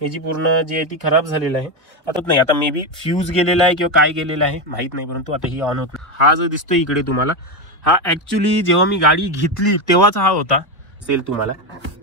हे जी पूर्ण जी आहे ती खराब झालेलं आहे. आता नाही, आता मे बी फ्यूज गेलेला आहे किंवा काय गेलेलं आहे माहीत नाही, परंतु आता ही ऑन होत नाही. हा जो दिसतोय इकडे तुम्हाला, हा ॲक्च्युली जेव्हा मी गाडी घेतली तेव्हाच हा होता. सेल तुम्हाला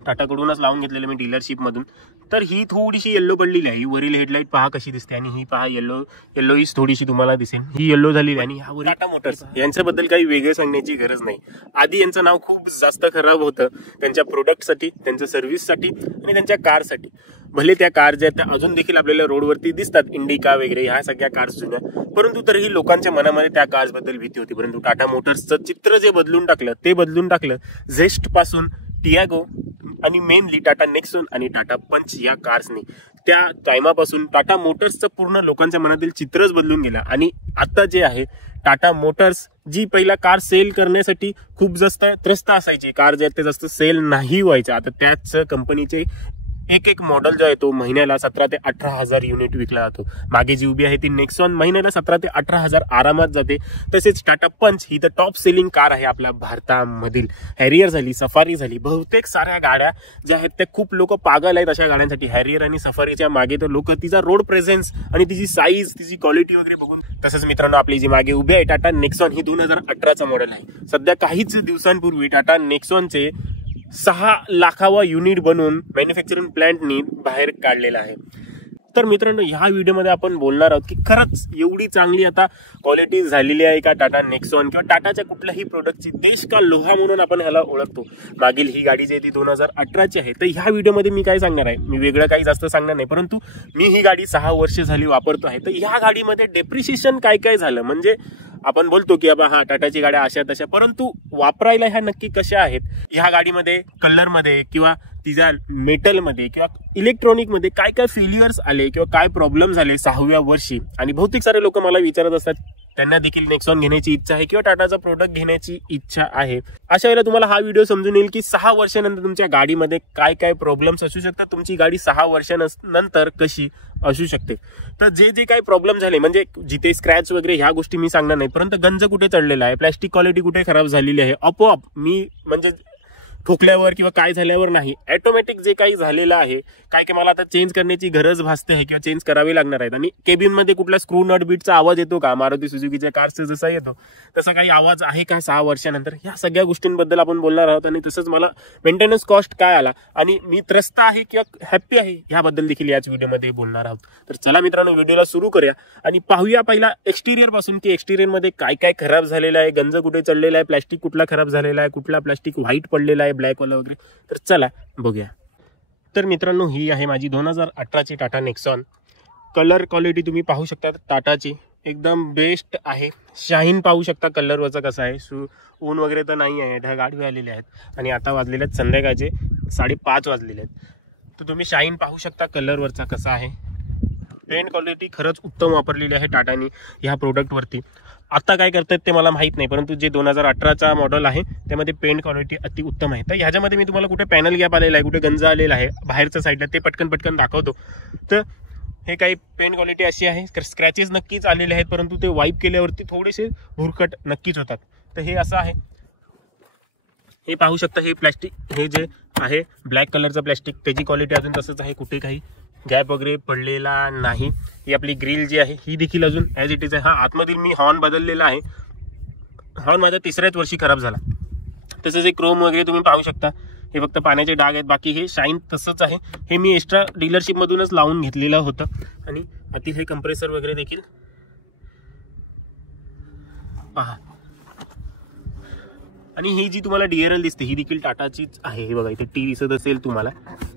टाटाकडूनच लावून घेतलेलं मी डीलरशिपमधून. तर ही थोडीशी येल्लो पडलेली आहे. ही वरील हेडलाईट पहा कशी दिसते आणि ही पहा येल्लोईश थोडीशी तुम्हाला दिसेल. ही येल्लो झालेली आणि ह्या वरील टाटा मोटर्स यांच्याबद्दल काही वेगळं सांगण्याची गरज नाही. आधी यांचं नाव खूप जास्त खराब होतं त्यांच्या प्रोडक्टसाठी, त्यांच्या सर्व्हिससाठी आणि त्यांच्या कारसाठी. भले त्या कार ज्या त्या अजून देखील आपल्याला रोडवरती दिसतात, इंडिका वगैरे ह्या सगळ्या कार्स जुन्या, परंतु तरीही लोकांच्या मनामध्ये त्या कार्स बद्दल भीती होती. परंतु टाटा मोटर्सचं चित्र जे बदलून टाकलं झेस्ट पासून टियागो आणि मेनली टाटा नेक्सॉन आणि टाटा पंच या कार्सनी त्या टायमापासून टाटा मोटर्सचं पूर्ण लोकांच्या मनातील चित्रच बदलून गेलं. आणि आता जे आहे टाटा मोटर्स, जी पहिला कार सेल करण्यासाठी खूप जास्त त्रस्त असायची, कार जे ते जास्त सेल नाही व्हायचं, आता त्याच कंपनीचे एक मॉडेल जो आहे तो महिन्याला 17 ते 18,000 युनिट विकला जातो. मागे जी उभी आहे ती नेक्सॉन महिन्याला 17 ते 18,000 आरामात जाते. तसेच टाटा पंच ही तर टॉप सेलिंग कार आहे आपल्या भारतामधील. हॅरियर झाली, सफारी झाली, बहुतेक साऱ्या गाड्या ज्या आहेत त्या खूप लोक पागल आहेत अशा गाड्यांसाठी. हॅरियर आणि सफारीच्या मागे तर लोक तिचा रोड प्रेझेन्स आणि तिची साईज, तिची क्वालिटी वगैरे बघून. तसंच मित्रांनो, आपली जी मागे उभी आहे टाटा नेक्सॉन ही 2018चा मॉडेल आहे. सध्या काहीच दिवसांपूर्वी टाटा नेक्सॉनचे 6 लाखावा युनिट बनवून मॅन्युफॅक्चरिंग प्लांटनी बाहेर काढलेला आहे. तर मित्रांनो, ह्या व्हिडिओमध्ये आपण बोलणार आहोत की खरंच एवढी चांगली आता क्वालिटी झालेली आहे का टाटा नेक्सॉन किंवा टाटाच्या कुठल्याही प्रोडक्टची. देश का लोहा म्हणून आपण ह्याला ओळखतो. मागील ही गाडी जी आहे ती 2018ची आहे. तर ह्या व्हिडिओमध्ये मी काय सांगणार आहे, मी वेगळं काही जास्त सांगणार नाही, परंतु मी ही गाडी 6 वर्ष झाली वापरतो आहे. तर ह्या गाडीमध्ये डेप्रिशिएशन काय झालं, म्हणजे आपण बोलतो की बाबा हा टाटाची गाड्या अशा तशा, परंतु वापरायला ह्या नक्की कशा आहेत. ह्या गाडीमध्ये कलरमध्ये किंवा तिच्या मेटलमध्ये किंवा इलेक्ट्रॉनिकमध्ये काय फेल्युअर्स आले किंवा काय प्रॉब्लेम झाले 6व्या वर्षी. आणि बहुतेक सारे लोक मला विचारत असतात, त्यांना देखील नेक्सॉन घेण्याची इच्छा आहे किंवा टाटाचा प्रोडक्ट घेण्याची इच्छा आहे. अशा वेळेला तुम्हाला हा व्हिडिओ समजून येईल की 6 वर्षानंतर तुमच्या गाडीमध्ये काय प्रॉब्लेम्स असू शकतात, तुमची गाडी 6 वर्षानंतर कशी असू शकते. तर जे काही प्रॉब्लेम झाले, म्हणजे जिथे स्क्रॅच वगैरे ह्या गोष्टी मी सांगणार नाही, परंतु गंज कुठे चढलेला आहे, प्लॅस्टिक क्वालिटी कुठे खराब झालेली आहे, आपोआप मी म्हणजे ठोकल्यावर किंवा काय झाल्यावर नाही, ऑटोमॅटिक जे काही झालेलं आहे, काय मला आता चेंज करण्याची गरज भासते आहे किंवा चेंज करावे लागणार आहेत. आणि केबिनमध्ये कुठला स्क्रू नट बीटचा आवाज येतो का, मारुती सुझुकीच्या कारचा जसा येतो तसा काही आवाज आहे का 6 वर्षानंतर, ह्या सगळ्या गोष्टींबद्दल आपण बोलणार आहोत. आणि तसंच मला मेंटेनन्स कॉस्ट काय आला आणि मी त्रस्त आहे किंवा हॅप्पी आहे ह्याबद्दल देखील याच व्हिडिओमध्ये बोलणार आहोत. तर चला मित्रांनो, व्हिडिओला सुरू करूया आणि पाहूया पहिला एक्सटिरियर पासून की एक्सटिरियरमध्ये काय खराब झालेलं आहे, गंज कुठे चढलेला आहे, प्लॅस्टिक कुठला खराब झालेला आहे, कुठला प्लॅस्टिक व्हाईट पडलेला आहे, ब्लॅक वाला वगैरे. तर चला बघूया. तर मित्रांनो, ही आहे माझी 2018ची टाटा नेक्सॉन. कलर क्वालिटी तुम्ही पाहू शकता टाटाची एकदम बेस्ट आहे. शाईन पाहू शकता कलरवरचा कसा आहे. ऊन वगैरे तर नाही आहे, ढग आडवे आलेले आहेत आणि आता वाजलेले आहेत संध्याकाळचे 5:30 वाजलेले आहेत. तर तुम्ही शाईन पाहू शकता कलरवरचा कसा आहे. पेंट क्वालिटी खरंच उत्तम वापरलेली आहे टाटानी ह्या प्रोडक्टवरती. आता काय करतात ते मला माहित नाही, परंतु जे 2018चा मॉडेल आहे त्यामध्ये पेंट क्वालिटी अति उत्तम आहे. तर ह्याच्यामध्ये मी तुम्हाला कुठे पॅनल गॅप आलेला आहे, कुठे गंज आलेला आहे बाहेरच्या साईडला, ते पटकन दाखवतो. तर हे काही पेंट क्वालिटी अशी आहे, स्क्रॅचेस नक्कीच आलेले आहेत, परंतु ते वाईप केल्यावरती थोडेसे भुरकट नक्कीच होतात. तर हे असं आहे, हे पाहू शकता. हे प्लॅस्टिक, हे जे आहे ब्लॅक कलरचं प्लॅस्टिक, त्याची क्वालिटी अजून तसंच आहे, कुठे काही गॅप वगैरे पडलेला नाही. ही आपली ग्रिल जी आहे ही देखील अजून ॲज इट इज आहे. हा आतमधील मी हॉर्न बदललेला आहे, हॉर्न माझ्या 3ऱ्याच वर्षी खराब झाला. तसंच एक क्रोम वगैरे तुम्ही पाहू शकता, हे फक्त पाण्याचे डाग आहेत, बाकी हे शाईन तसंच आहे. हे मी एक्स्ट्रा डीलरशिपमधूनच लावून घेतलेलं होतं. आणि आतील हे कंप्रेसर वगैरे देखील पहा. आणि ही जी तुम्हाला DRL दिसते ही देखील टाटाचीच आहे. हे बघा, इथे टी दिसत असेल तुम्हाला,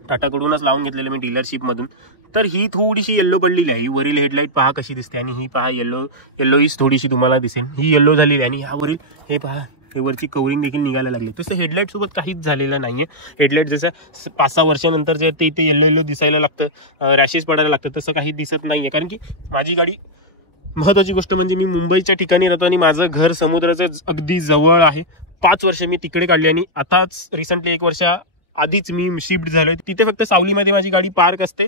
टाटाकडूनच लावून घेतलेलं मी डीलरशिपमधून. तर ही थोडीशी येल्लो पडलेली आहे. ही वरील हेडलाईट पहा कशी दिसते आणि ही पहा येल्लोईश थोडीशी तुम्हाला दिसेल. ही येल्लो झालेली आहे आणि ह्यावरील हे पहा, हे वरची कवरिंग देखील निघायला लागली. तसं हेडलाईट सोबत काहीच झालेलं नाहीये. हेडलाईट जसं 5-6 वर्षानंतर जे ते इथे येल्लो दिसायला लागतं, रॅशेस पडायला लागतं, तसं काही दिसत नाहीये. कारण की माझी गाडी, महत्वाची गोष्ट म्हणजे मी मुंबईच्या ठिकाणी राहतो आणि माझं घर समुद्राचं अगदी जवळ आहे. 5 वर्ष मी तिकडे काढली आणि आताच रिसेंटली 1 वर्ष आधीच मी शिफ्ट झालोय. तिथे फक्त सावलीमध्ये माझी गाडी पार्क असते,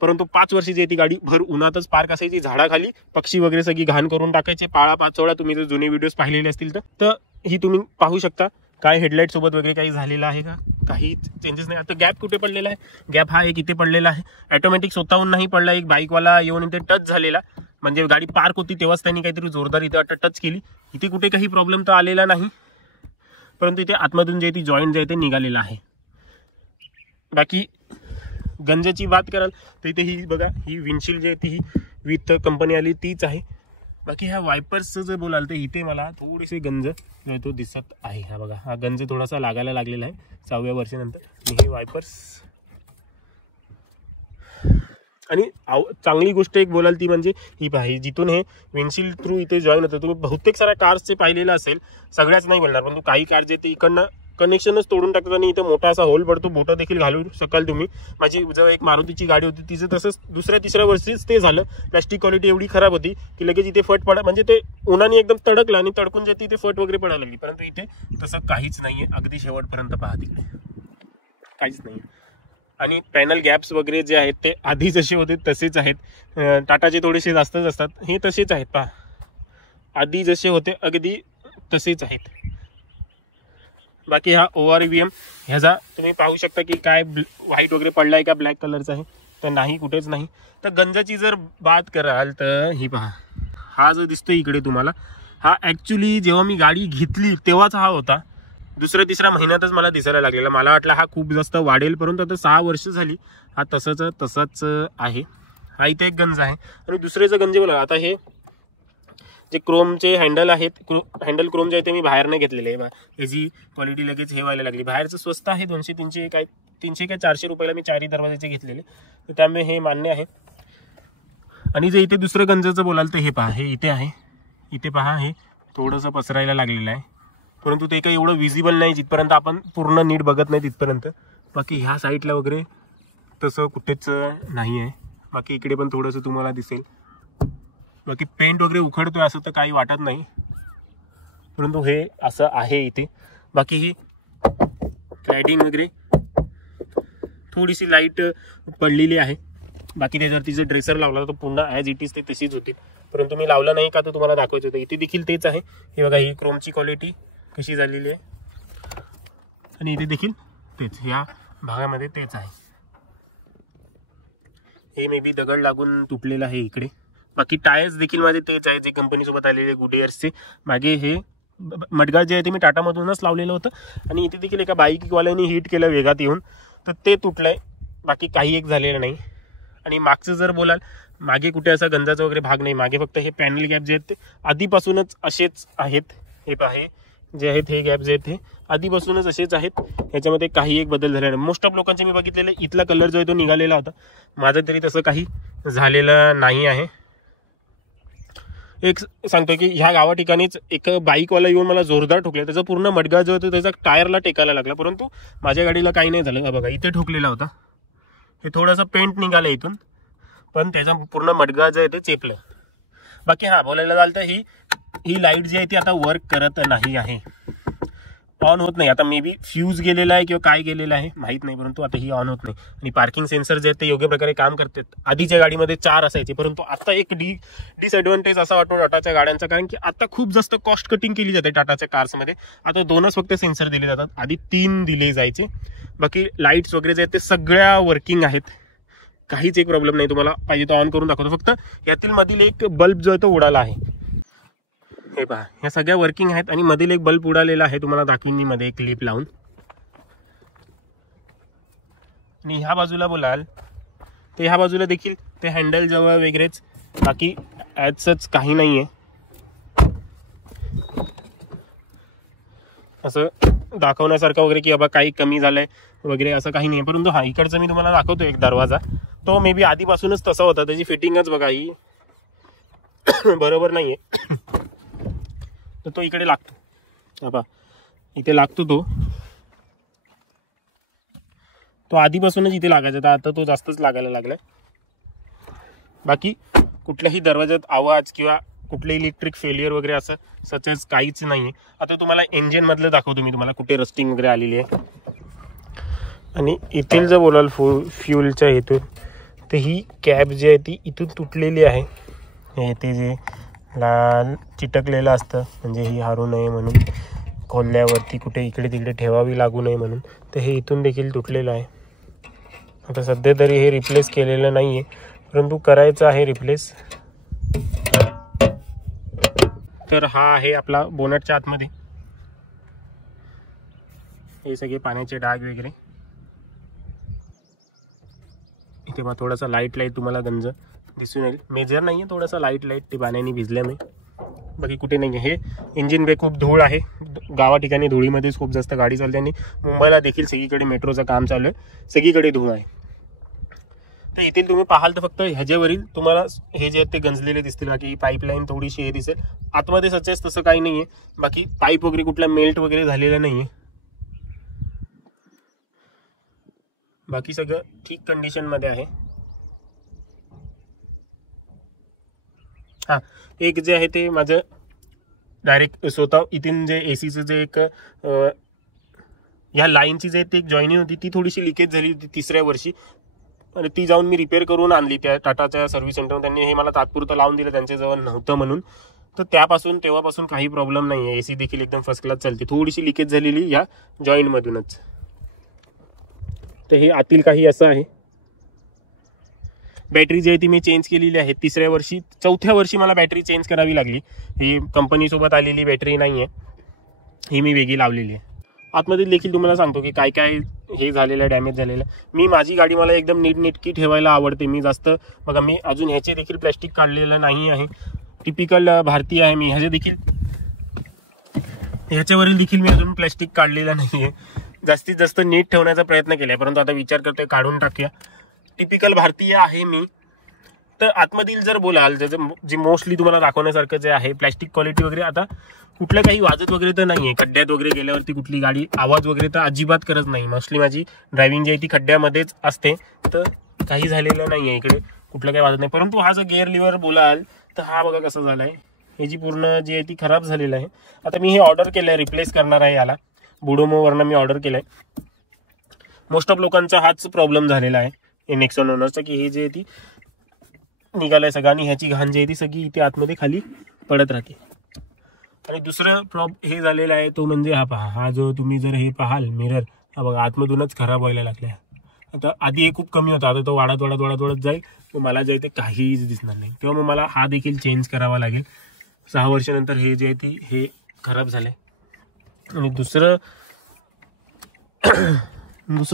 परंतु 5 वर्षाची ती गाडी भर उन्हातच पार्क असायची. झाडाखाली पक्षी वगैरे सगळी घाण करून टाकायचे, पाळा पाचोळा. तुम्ही जर जुने व्हिडिओज पाहिलेले असतील तर ही तुम्ही पाहू शकता. काय हेडलाईट सोबत वगैरे काही झालेलं आहे का, काही चेंजेस नाही. आता गॅप कुठे पडलेला आहे, गॅप हा एक इथे पडलेला आहे. ऑटोमॅटिक स्वतःहून नाही पडला, एक बाईकवाला येऊन इथे टच झालेला, म्हणजे गाडी पार्क होती तेव्हाच त्यांनी काहीतरी जोरदार इथे टच केली. इथे कुठे काही प्रॉब्लेम तर आलेला नाही, परंतु इथे आतमधून जे ती जॉईंट जे आहे ते निघालेलं आहे. बाकी गंजाची बात कराल तर इथे ही बघा, ही विंडशील्ड जी आहे ती ही विथ कंपनी आली तीच आहे. बाकी ह्या वायपर्सचं जर बोलाल तर इथे मला थोडेसे गंज जो आहे तो दिसत आहे. हा बघा, हा गंज थोडासा लागायला लागलेला आहे 6व्या वर्षानंतर. हे वायपर्स आणि चांगली गोष्ट एक बोलाल ती म्हणजे ही पाहिजे, जिथून हे विंडशील्ड थ्रू इथे जॉईन होतं. तुम्ही बहुतेक साऱ्या कार्सचे पाहिलेलं असेल, सगळ्याच नाही बोलणार, परंतु काही कार जे ते इकडनं कनेक्शनच तोडून टाकतात आणि इथं मोठा असा होल पडतो. बोटं देखील घालू शकाल तुम्ही. माझी जेव्हा एक मारुतीची गाडी होती तिचं तसंच 2-3 वर्षीच ते झालं. प्लॅस्टिक क्वालिटी एवढी खराब होती की लगेच इथे फट पडा, म्हणजे ते उन्हाने एकदम तडकलं आणि तडकून जे तिथे फट वगैरे पडायला लागली. परंतु इथे तसं काहीच नाहीये, अगदी शेवटपर्यंत पहा तिकडे काहीच नाही. आणि पॅनल गॅप्स वगैरे जे आहेत ते आधी जसे होते तसेच आहेत. टाटाचे थोडेसे जास्तच असतात, हे तसेच आहेत पहा, आधी जसे होते अगदी तसेच आहेत. बाकी हा ORVM ह्याचा तुम्ही पाहू शकता की काय व्हाईट वगैरे पडलाय का, ब्लॅक कलरचा आहे तर नाही, कुठेच नाही. तर गंजाची जर बात कराल तर ही पहा, हा जो दिसतोय इकडे तुम्हाला, हा ॲक्च्युली जेव्हा मी गाडी घेतली तेव्हाच हा होता. 2-3 महिन्यातच मला दिसायला लागलेला. मला वाटलं हा खूप जास्त वाढेल, परंतु आता 6 वर्ष झाली हा तसाच आहे. हा इथे एक गंज आहे. आणि दुसरेचं गंज बोला, आता हे जे क्रोमचे हँडल आहेत, हँडल क्रोम जे आहे ते मी बाहेर नाही घेतलेले आहे. याची क्वालिटी लगेच हे व्हायला लागली. बाहेरचं स्वस्त आहे, 200-300 काय 300 काय 400 रुपयाला मी 4ही दरवाजाचे घेतलेले, तर त्यामुळे हे मान्य आहे. आणि जे इथे दुसरं गंजाचं बोलाल तर हे पहा, हे इथे आहे, इथे पहा हे थोडंसं पसरायला लागलेलं आहे, परंतु ते काही एवढं विजिबल नाही जिथपर्यंत आपण पूर्ण नीट बघत नाही तिथपर्यंत. बाकी ह्या साईडला वगैरे तसं कुठेच नाही आहे. बाकी इकडे पण थोडंसं तुम्हाला दिसेल. बाकी पेंट वगैरे उखडतोय असं तर काही वाटत नाही, परंतु हे असं आहे इथे. बाकी ही क्लॅडिंग वगैरे थोडीशी लाईट पडलेली आहे. बाकी त्याच्यावरती जे ड्रेसर लावला तो पुन्हा ॲज इट इज ते तशीच होती, परंतु मी लावला नाही का तर तुम्हाला दाखवायचं होतं. इथे देखील तेच आहे. हे बघा, ही क्रोमची क्वालिटी कशी झालेली आहे आणि इथे देखील तेच, ह्या भागामध्ये तेच आहे. हे मे बी दगड लागून तुटलेलं आहे इकडे. बाकी टायर्स देखील माझे तेच आहे जे कंपनीसोबत आलेले गुडियर्सचे. मागे हे मडगाळ जे आहे ते मी टाटामधूनच लावलेलं होतं आणि इथे देखील एका बाईकवाल्याने हिट केलं वेगात येऊन, तर ते तुटलंय. बाकी काही एक झालेलं नाही. आणि मागचं जर बोलाल, मागे कुठे असा गंजाचा वगैरे भाग नाही. मागे फक्त हे पॅनल गॅप जे आहेत ते आधीपासूनच असेच आहेत. हे पहा, जे आहेत हे गॅप जे आहेत हे आधीपासूनच असेच आहेत. याच्यामध्ये काही एक बदल झालेला नाही. मोस्ट ऑफ लोकांचे मी बघितलेले इथला कलर जो आहे तो निघालेला होता. माझं तरी तसं काही झालेलं नाही आहे. एक सांगतो की ह्या गावा ठिकाणीच एक बाईकवाला येऊन मला जोरदार ठोकले. त्याचा पूर्ण मडगा जो होता त्याचा टायरला टेकायला लागला, परंतु माझ्या गाडीला काही नाही झालं. बघा, इथे ठोकलेला होता. हे थोडासा पेंट निघालं इथून, पण त्याचा पूर्ण मडगा जो आहे ते चेपलं. बाकी हा बोलायला झालं तर ही लाईट जी आहे ती आता वर्क करत नाही आहे, ऑन होत नाही. आता मे बी फ्यूज गेलेला आहे किंवा काय गेलेलं आहे माहीत नाही, परंतु आता ही ऑन होत नाही. आणि पार्किंग सेन्सर जे आहेत ते योग्य प्रकारे काम करतात. आधीच्या गाडीमध्ये 4 असायचे, परंतु आता एक डिसएडव्हान्टेज असा वाटतो टाटाच्या गाड्यांचा, कारण की आता खूप जास्त कॉस्ट कटिंग केली जाते टाटाच्या कार्समध्ये. आता 2च फक्त सेन्सर दिले जातात, आधी 3 दिले जायचे. बाकी लाईट्स वगैरे जे आहेत ते सगळ्या वर्किंग आहेत, काहीच एक प्रॉब्लेम नाही. तुम्हाला पाहिजे तो ऑन करून दाखवतो. फक्त यातील मधील एक बल्ब जो आहे तो उडाला आहे. हे पहा, ह्या सगळ्या वर्किंग आहेत आणि मधील एक बल्ब उडालेला आहे. तुम्हाला दाखवीन मी मध्ये एक क्लिप लावून. आणि ह्या बाजूला बोलाल तर ह्या बाजूला देखील ते हँडल जवळ वगैरेच, बाकी ॲज सच काही नाही आहे असं दाखवण्यासारखं वगैरे की बाबा काही कमी झालंय वगैरे, असं काही नाही आहे. परंतु हा इकडचा मी तुम्हाला दाखवतो एक दरवाजा, तो मे बी आधीपासूनच तसा होता. त्याची फिटिंगच बघा ही बरोबर नाही आहे, तर तो इकडे लागतो. बाबा इथे लागतो तो आधीपासूनच इथे लागायचा, तर आता तो जास्तच लागायला लागलाय. बाकी कुठल्याही दरवाजात आवाज किंवा कुठले इलेक्ट्रिक फेलियर वगैरे असं सचच काहीच नाही आहे. आता तुम्हाला इंजिन मधलं दाखवतो मी तुम्हाला कुठे रस्टिंग वगैरे आलेली आहे. आणि इथील जर बोलाल फ्यूलच्या हेतून, तर ही कॅब जी आहे ती इथून तुटलेली आहे. हे ते जे लाल चिटकलेलं असतं म्हणजे ही हारू नये म्हणून, खोलल्यावरती कुठे इकडे तिकडे ठेवावी लागू नये म्हणून. तर हे इथून देखील तुटलेलं आहे. आता सध्या तरी हे रिप्लेस केलेलं नाही आहे, परंतु करायचं आहे रिप्लेस. तर हा आहे आपला बोनटच्या आतमध्ये हे सगळे पाण्याचे डाग वगैरे. इथे मग थोडासा लाईट तुम्हाला गंज दिसून येईल. मेजर नाही आहे, थोडासा लाईट ते पाण्याने भिजल्याने, बाकी कुठे नाही आहे. हे इंजिन बे खूप धूळ आहे. गावा ठिकाणी धुळीमध्येच खूप जास्त गाडी चालते आणि मुंबईला देखील सगळीकडे मेट्रोचं काम चालू आहे, सगळीकडे धूळ आहे. तर इथे तुम्ही पाहाल तर फक्त ह्याच्यावरील तुम्हाला हे जे ते गंजलेले दिसतील. बाकी ही पाईपलाईन थोडीशी हे दिसेल. आतमध्ये सचेस तसं काही नाहीये. बाकी पाईप वगैरे कुठला मेल्ट वगैरे झालेला नाहीये. बाकी सगळं ठीक कंडिशन मध्ये आहे. हा एक जे आहे ते माझं डायरेक्ट स्वतः इथून जे एसीचं जे एक ह्या लाईनची जे एक जॉईनिंग होती ती थोडीशी लिकेज झाली होती 3ऱ्या वर्षी, आणि ती जाऊन मी रिपेअर करून आणली त्या टाटाच्या सर्व्हिस सेंटरवर. त्यांनी हे मला तात्पुरतं लावून दिलं, त्यांच्याजवळ नव्हतं म्हणून. तर तेव्हापासून काही प्रॉब्लेम नाही आहे. एसी देखील एकदम फर्स्ट क्लास चालते. थोडीशी लिकेज झालेली या जॉईंट मधूनच. तर हे आतील काही असं आहे. बॅटरी जी आहे ती मी चेंज केलेली आहे 3ऱ्या वर्षी. 4थ्या वर्षी मला बॅटरी चेंज करावी लागली. ही कंपनीसोबत आलेली बॅटरी नाही आहे, ही मी वेगळी लावलेली आहे. आतमध्ये देखील तुम्हाला सांगतो की काय काय हे झालेलं आहे, डॅमेज झालेलं आहे. माझी गाडी मला एकदम नीटनेटकी ठेवायला आवडते. मी जास्त बघा, मी अजून ह्याचे देखील प्लॅस्टिक काढलेलं नाही आहे. टिपिकल भारतीय आहे मी. ह्याच्यावरील देखील मी अजून प्लॅस्टिक काढलेलं नाही आहे. जास्तीत जास्त नीट ठेवण्याचा प्रयत्न केला आहे, परंतु आता विचार करतोय काढून टाकूया. टिपिकल भारतीय आहे मी. तर आतमधील जर बोलाल जे मोस्टली तुम्हाला दाखवण्यासारखं जे आहे प्लॅस्टिक क्वालिटी वगैरे, आता कुठलं काही वाजत वगैरे तर नाही आहे. खड्ड्यात वगैरे गेल्यावरती कुठली गाडी आवाज वगैरे तर अजिबात करत नाही. मोस्टली माझी ड्रायव्हिंग जी आहे ती खड्ड्यामध्येच असते, तर काही झालेलं नाही आहे इकडे, कुठलं काही वाजत नाही. परंतु हा जो गिअर लिव्हर बोलाल तर हा बघा कसं झाला आहे. ह्याची पूर्ण जी आहे ती खराब झालेलं आहे. आता मी हे ऑर्डर केलं आहे, रिप्लेस करणार आहे याला. बुडोमोवरनं मी ऑर्डर केलं आहे. मोस्ट ऑफ लोकांचा हाच प्रॉब्लेम झालेला आहे नेक्सॉन ओनरचा, की हे जे आहे ती निघालंय सगळं आणि ह्याची घाण जी आहे ती सगळी इथे आतमध्ये खाली पडत राहते. आणि दुसरं हे झालेलं आहे तो म्हणजे हा पहा, हा जो तुम्ही जर हे पाहाल मिरर, हा बघा आतमधूनच खराब व्हायला लागलाय. आता आधी हे खूप कमी होता, आता तो वाढत जाईल. तर मला जे आहे ते काहीच दिसणार नाही. तेव्हा मग मला हा देखील चेंज करावा लागेल. 6 वर्षानंतर हे जे आहे ती हे खराब झालंय. आणि दुसरं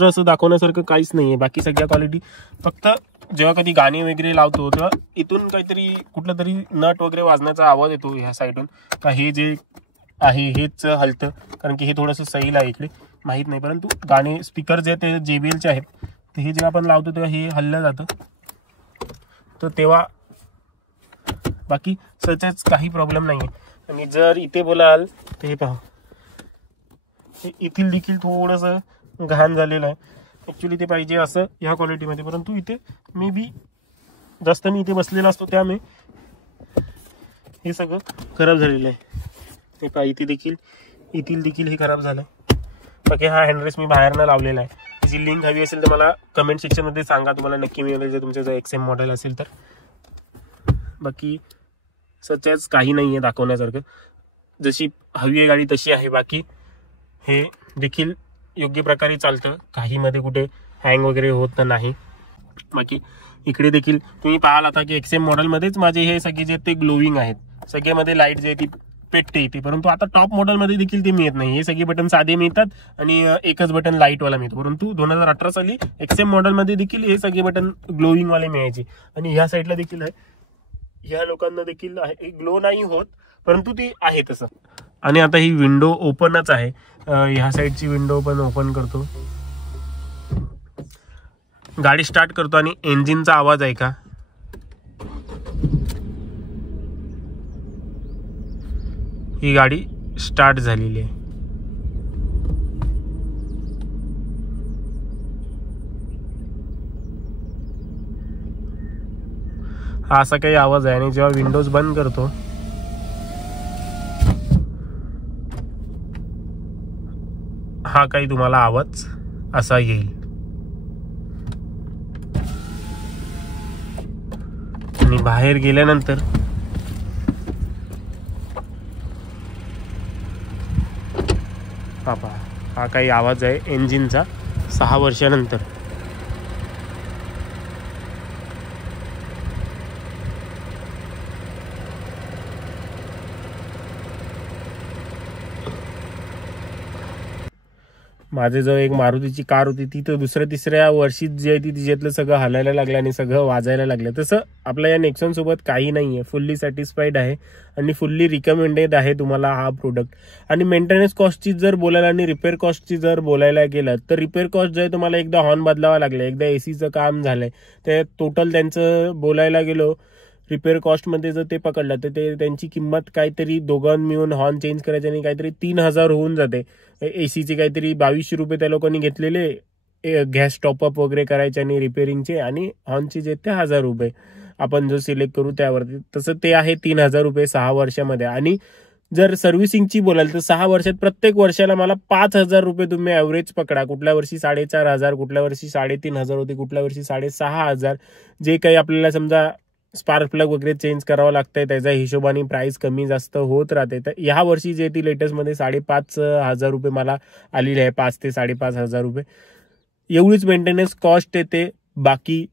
असं दाखवण्यासारखं काहीच नाहीये. बाकी सगळ्या क्वालिटी, फक्त जेव्हा कधी गाणी वगैरे लावतो तेव्हा इथून काहीतरी कुठलं तरी नट वगैरे वाजण्याचा आवाज येतो ह्या साईडून. का हे जे आहे हेच हलतं, कारण की हे थोडंसं सैल आहे इकडे, माहीत नाही. परंतु गाणे स्पीकर जे ते JBLचे आहेत, तर हे जेव्हा आपण लावतो तेव्हा हे हललं जातं. तर तेव्हा बाकी सचच काही प्रॉब्लेम नाही आहे. आणि जर इथे बोलाल तर हे पहा, इथील देखील थोडंसं घाण झालेलं आहे. ॲक्च्युली ते पाहिजे असं ह्या क्वालिटीमध्ये, परंतु इथे मे बी जास्त मी इथे बसलेला असतो त्यामुळे हे सगळं खराब झालेलं आहे. ते पहा इथील देखील हे खराब झालं आहे. बाकी हा हँडरेस्ट मी बाहेरनं लावलेला आहे. त्याची लिंक हवी असेल तर मला कमेंट सेक्शनमध्ये सांगा, तुम्हाला नक्की मिळेल जर तुमचं जर XM मॉडेल असेल तर. बाकी सचच काही नाही आहे दाखवण्यासारखं. जशी हवी आहे गाडी तशी आहे. बाकी हे देखील योग्य प्रकारे चालतं, काही मध्ये कुठे हँग वगैरे होत नाही. बाकी इकडे देखील तुम्ही पाहाल आता की XM मॉडेलमध्येच माझे हे सगळे जे ते ग्लोविंग आहेत, सगळ्यामध्ये लाईट जे ती पेटते येते. परंतु आता टॉप मॉडेलमध्ये देखील ते मिळत नाही. हे सगळे बटन साधे मिळतात आणि एकच बटन लाईटवाला मिळतो. परंतु 2018 साली XM मॉडेलमध्ये देखील हे सगळे बटन ग्लोविंगवाले मिळायचे. आणि ह्या साईडला देखील आहे, ह्या लोकांना देखील आहे, ग्लो नाही होत परंतु ती आहे तसं. आणि आता ही विंडो ओपनच आहे. ह्या साईडची विंडो पण ओपन करतो, गाडी स्टार्ट करतो आणि इंजिनचा आवाज आहे का, ही गाडी स्टार्ट झालेली आहे. हा असा काही आवाज आहे. आणि जेव्हा विंडोज बंद करतो हा काही तुम्हाला आवाज असा येईल. आणि बाहेर गेल्यानंतर हा पहा, हा काही आवाज आहे इंजिनचा 6 वर्षानंतर. माझे जो एक मारुतीची कार होती ती तर दुसऱ्या तिसऱ्या वर्षी जी आहे ती तिच्यातलं सगळं हलायला लागलं आणि सगळं वाजायला लागलं. तसं आपल्या या नेक्सॉन सोबत काही नाहीये. फुल्ली सॅटिस्फाईड आहे आणि फुल्ली रिकमेंडेड आहे तुम्हाला हा प्रोडक्ट. आणि मेंटेनन्स कॉस्टची जर बोलायला आणि रिपेअर कॉस्टची जर बोलायला गेलं तर रिपेअर कॉस्ट जो आहे तुम्हाला एकदा हॉर्न बदलावा लागला, एकदा एसीचं काम झालंय, ते टोटल त्यांचं बोलायला गेलो रिपेअर कॉस्टमध्ये जर ते पकडलं तर ते त्यांची किंमत काहीतरी दोघां मिळून हॉर्न चेंज करायचे आणि काहीतरी 3,000 होऊन जाते. एसीचे काहीतरी 2200 रुपये त्या लोकांनी घेतलेले, गॅस टॉपअप वगैरे करायचे आणि रिपेअरिंगचे, आणि हॉर्नचे जे ते 1000 रुपये आपण जो सिलेक्ट करू त्यावरती. तसं ते आहे 3,000 रुपये 6 वर्षामध्ये. आणि जर सर्व्हिसिंगची बोलाल तर 6 वर्षात प्रत्येक वर्षाला मला 5,000 रुपये तुम्ही ॲव्हरेज पकडा. कुठल्या वर्षी 4,500, कुठल्या वर्षी 3,500 होते, कुठल्या वर्षी 6,500, जे काही आपल्याला समजा स्पार्क प्लग वगैरे चेंज करावं लागतंय त्याच्या हिशोबाने प्राइस कमी जास्त होत राहते. तर ह्या वर्षी जे ती लेटेस्टमध्ये 5,500 रुपये मला आलेली आहे, 5,000 ते 5,500 रुपये एवढीच मेंटेनन्स कॉस्ट येते. बाकी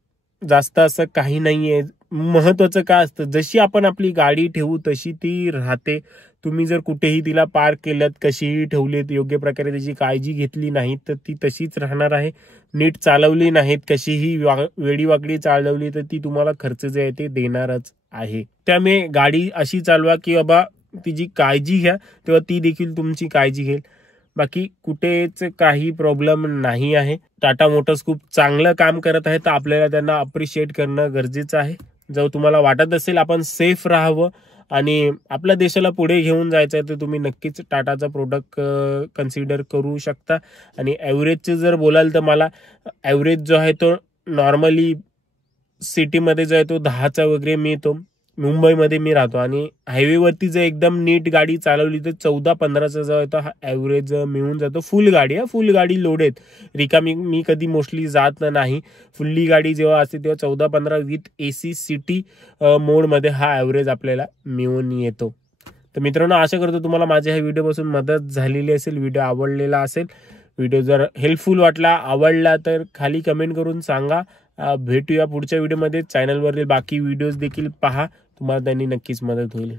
जास्त असं काही नाहीये. महत्वाचं काय असतं, जशी आपण आपली गाडी ठेवू तशी ती राहते. तुम्ही जर कुठेही तिला पार्क केलं, कशीही ठेवलीत, योग्य प्रकारे त्याची काळजी घेतली नाही तर ती तशीच राहणार आहे. नीट चालवली नाहीत, कशीही वेडीवाकडी चालवली तर ती तुम्हाला खर्च जे आहे ते देणारच आहे. त्यामुळे गाडी अशी चालवा की बाबा तिची काळजी घ्या, तेव्हा ती देखील तुमची काळजी घेईल. बाकी कुठेच काही प्रॉब्लेम नाही आहे. टाटा मोटर्स खूप चांगलं काम करत आहे, तर आपल्याला त्यांना अप्रिशिएट करणं गरजेचं आहे. जर तुम्हाला वाटत असेल आपण सेफ राहावं आणि आपल्या देशाला पुढे घेऊन जायचं आहे तर तुम्ही नक्कीच टाटाचा प्रोडक्ट कन्सिडर करू शकता. आणि ॲव्हरेजचं जर बोलाल तर मला ॲव्हरेज जो आहे तो नॉर्मली सिटीमध्ये जो आहे तो 10चा वगैरे मिळतो. मुंबईमध्ये मी राहतो आणि हायवेवरती जर एकदम नीट गाडी चालवली तर 14-15चा जो आहे तो हा ॲव्हरेज मिळून जातो. फुल गाडी आहे, फुल गाडी लोडेड, रिकामी मी कधी मोस्टली जात नाही. फुल्ली गाडी जेव्हा असते तेव्हा 14-15 विथ AC सिटी मोडमध्ये हा ॲव्हरेज आपल्याला मिळून येतो. तर मित्रांनो, आशा करतो तुम्हाला माझ्या ह्या व्हिडिओपासून मदत झालेली असेल, व्हिडिओ आवडलेला असेल. व्हिडिओ जर हेल्पफुल वाटला, आवडला तर खाली कमेंट करून सांगा. भेटूया पुढच्या व्हिडिओमध्ये. चॅनलवरील बाकी व्हिडिओज देखील पहा, तुम्हाला त्यांनी नक्कीच मदत होईल.